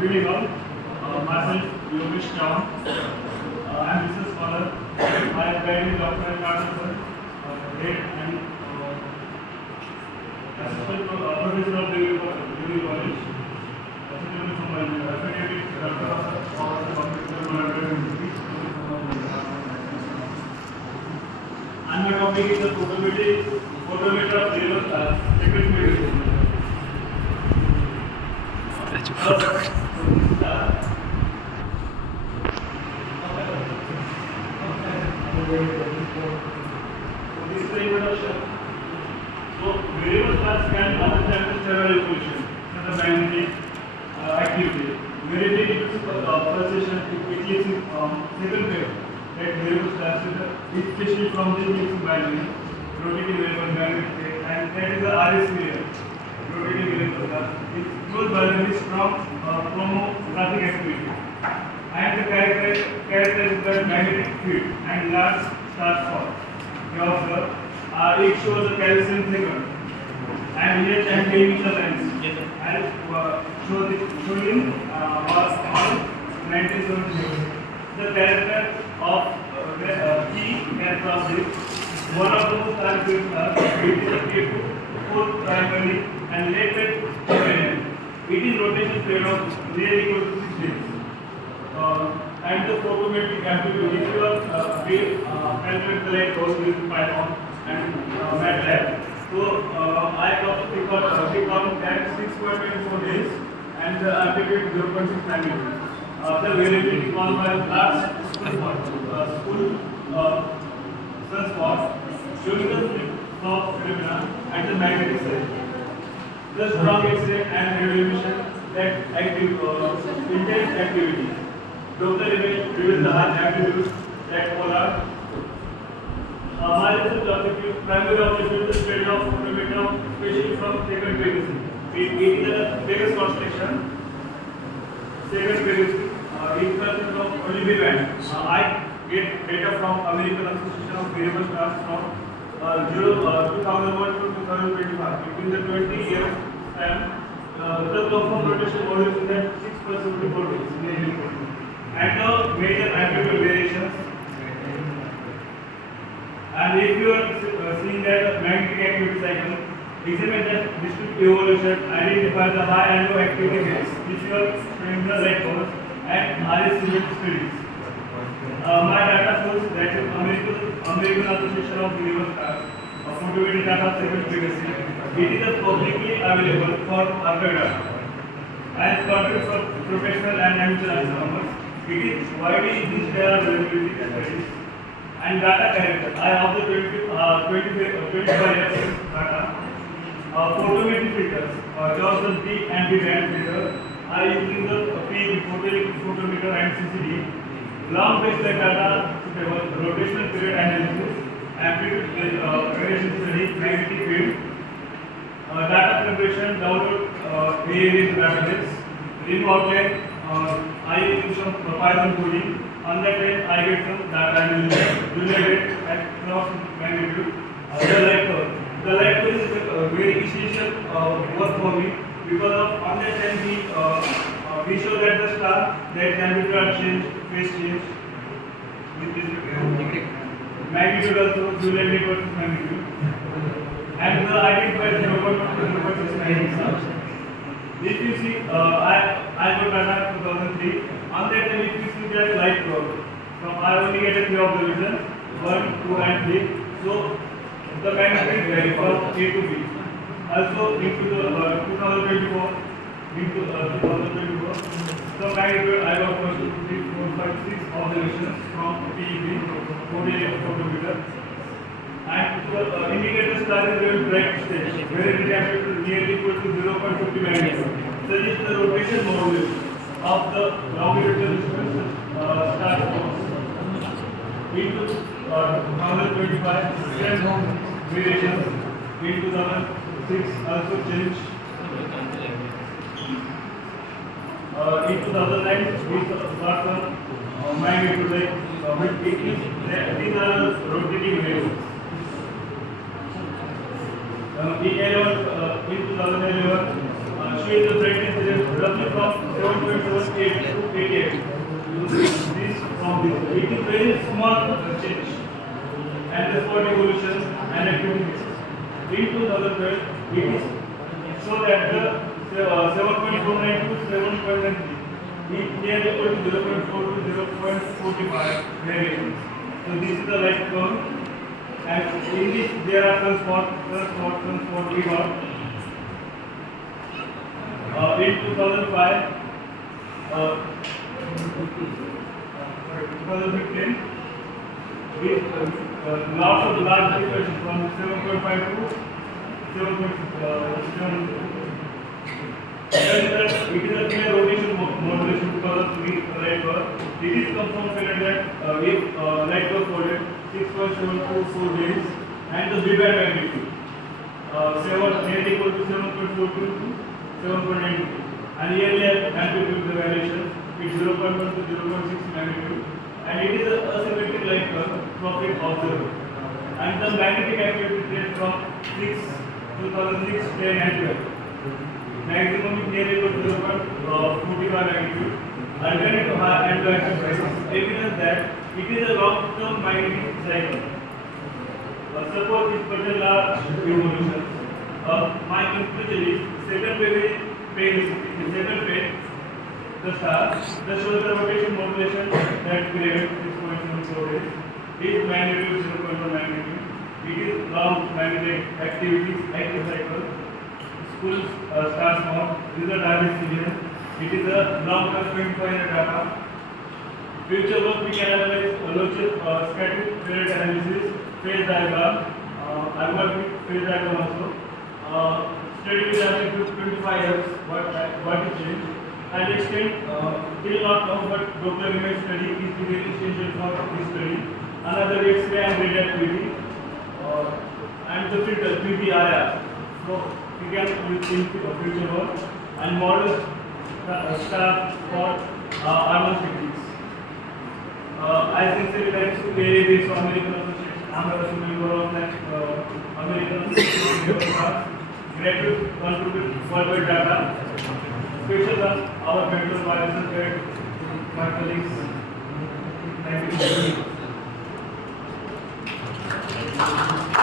Good evening all. Myself Yogesh G. I am business scholar. I am guiding Dr. Carter, head and assistant professor of the college. Assistant from my affiliated Doctor of Computer and my topic is the photometry of variable second medium. This is the introduction. So, variable stars can understand several equations, such as magnetic activity. Variability is pulsation, which is second wave. That variable stars is especially from the mixing binary, rotating variable magnetic, and that is the RS layer. Rotating variable stars. Its close binary is from chromographic activity. And the characterized by magnetic field and large star spots. You observe, it shows the calcium second and H and K emission lines. And showing all 1976. The character of key character of this one of those star fields are it is a K2 primary and later secondary. It is rotation period of near equal to 6 days. And the photometric amplitude, if you are calculate the light goes with Python and MATLAB. So I pick on that 6.24 days and the amplitude 0.6 magnitude. The variability caused by large school sunspot showing the flip-flop phenomena at the magnetic side. The strong X-ray and radio emission that intense activity. Doppler image reveals the high amplitude that polar. My research objective, primary objective is the study of photometry, especially from second Pegasi. It is a Pegasi constellation. Second Pegasi, it consists of only big band. I get data from American Association of Variable Stars from 2001 to 2025. Between the 20 years span, the clock rotation module is at 6% before days. And the major amplitude variations. And if you are seeing that magnetic activity cycle, examine the distributive evolution, identify the high and low activity gates, which you are showing the light course, and RS studies. My data shows that American Association of Variable Stars, photometry data second Pegasi, it is publicly available for archive data. As content for professional and amateur astronomers, it is widely used for availability studies and data character. I have the 25 years data. Photometry filters, Johnson P and B band filter, are using the P photometer and CCD. Long baseline data suitable, rotational period analysis, amplitude variation study, magnetic field, data preparation, download AAV databases, remove outline. I use some Python coding. On that time, I get some data analysis, related at cross magnitude. The light curve is a very essential work for me because of on that time we show that the star that temperature change, phase change with this magnitude also related versus magnitude, and the identified 0.6 magnitude. If you see, I got data 2003. On that time, if you see that light curve, from I only get a few observations, 1, 2, and 3. So the magnitude vary from A to B. Also, into the 2024, the magnitude I got 1, 2, 3, 4, 5, 6 observations from PEB, photometer. And to indicate the star is very bright stage, where the amplitude nearly equal to 0.50 magnitude. Such is the rotation module of the longitudinal distance star force. Into 2025, same variations. In 2006, also changed. In 2009, we got the magnitude like these are rotating variables. In 2011, showing the brightness is roughly from 7.78 to 88. This from this. It is very small change. And the spot evolution and activities. In 2012, it is so that the 7.49 to 7.93 is nearly equal to 0.4 to 0.45 variations. So this is the light curve, and in this there are sunspot, we got. In 2005, 2015, with lots of large fluctuations from 7.5 to 7.7. It is a clear rotation modulation because of the light curve. It is confirmed that if light curve folded 6.724 days and the V band magnitude 7 nearly equal to 7.42 to 7.92, and yearly amplitude the variation is 0.1 to 0.6 magnitude, and it is a asymmetric light curve profit observed, and the magnetic activity rate from 2006, 10 and 12. Maximum is nearly equal to 0.45 magnitude. Alternative high and low active evidence that it is a long-term magnetic cycle. Suppose this particular large evolution. My conclusion is second wave is Pegasi. The second wave, the star, that shows the rotation modulation that period 6.74 days. Is magnitude 0.1 magnitude. It is long magnetic activities, active cycle. Full star small. Result are serial. It is a long-term 25-year data. Future work we can analyze static period analysis, phase diagram. I work with phase diagram also. Study with amplitude 25 years. What is changed? And extent till not now, but Doppler image study is very essential for this study. Another X-ray and radioactivity, and the filter PPIR. So we can use in future work and model star for Arnold techniques. I sincerely thank to AABS American Association. I am a member of that American Association. Gratitude contribute worldwide data. Special thanks our mentor advisors, my colleagues. Thank you.